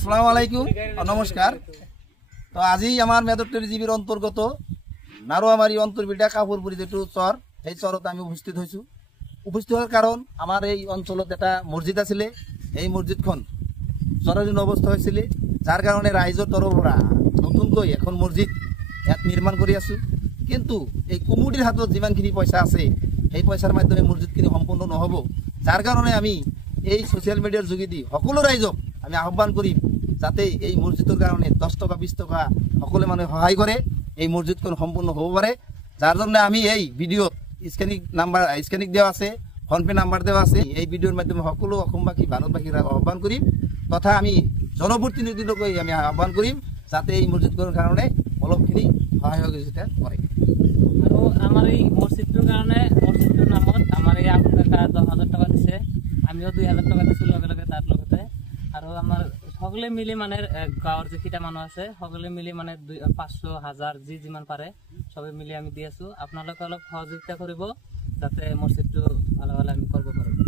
আসসালামু আলাইকুম নমস্কার। তো আজি আমার মেদরটের জীবির অন্তর্গত নারোয়ামারি অন্তর্বিটা কাপুরপুরি যেটু চর এই চরত আমি উপস্থিত হওয়ার কারণ আমার এই অঞ্চলত একটা মসজিদ আছিল, এই মসজিদখন জরাজীর্ণ অবস্থা হয়েছিল, যার কারণে রাইজর তরফরা নতুনকৈ এখন মসজিদ ইয়াত নির্মাণ কৰি আছো। কিন্তু এই কমিটির হাতত যিমানখিনি পয়সা আছে সেই পয়সার মাধ্যমে মসজিদখিনি সম্পূর্ণ নহব, যার কারণে আমি এই সোশ্যাল মিডিয়ার যোগেদি সকলো রাইজক আমি আহ্বান করিম যাতে এই মসজিদের কারণে 10 টাকা 20 টাকা সকলে মানে সহায় করে এই মসজিদখন সম্পূর্ণ হব পারে। যার জন্য আমি এই ভিডিওত স্ক্যানিক দেওয়া আছে, ফোনপে নাম্বার দেওয়া আছে, এই ভিডিওর মাধ্যমে সকলো অসমবাসী ভারতবাসীর আহ্বান করিম তথা আমি জনপ্রতিনিধিকই আমি আহ্বান করিম যাতে এই মসজিদখনৰ কাৰণে অলপখিনি সহায় সহযোগিতা কৰে। আৰু আমাৰ এই মসজিদটোৰ কাৰণে মসজিদটোৰ নামত আমাৰ এই আবুল কাকা 10,000 টাকা দিছে, আমিও 2,000 টাকা দিছো লগে লগে তার লগতে। আৰু আমাৰ সকলে মিলি মানে গাঁৱৰ যিকেইটা মানুহ আছে সকলে মিলি মানে 500, 1000 যিমান পাৰে সবে মিলি আমি দি আছো। আপোনালোকে অলপ সহযোগিতা কৰিব যাতে মসজিদটো ভালো আমি কৰিব পাৰোঁ।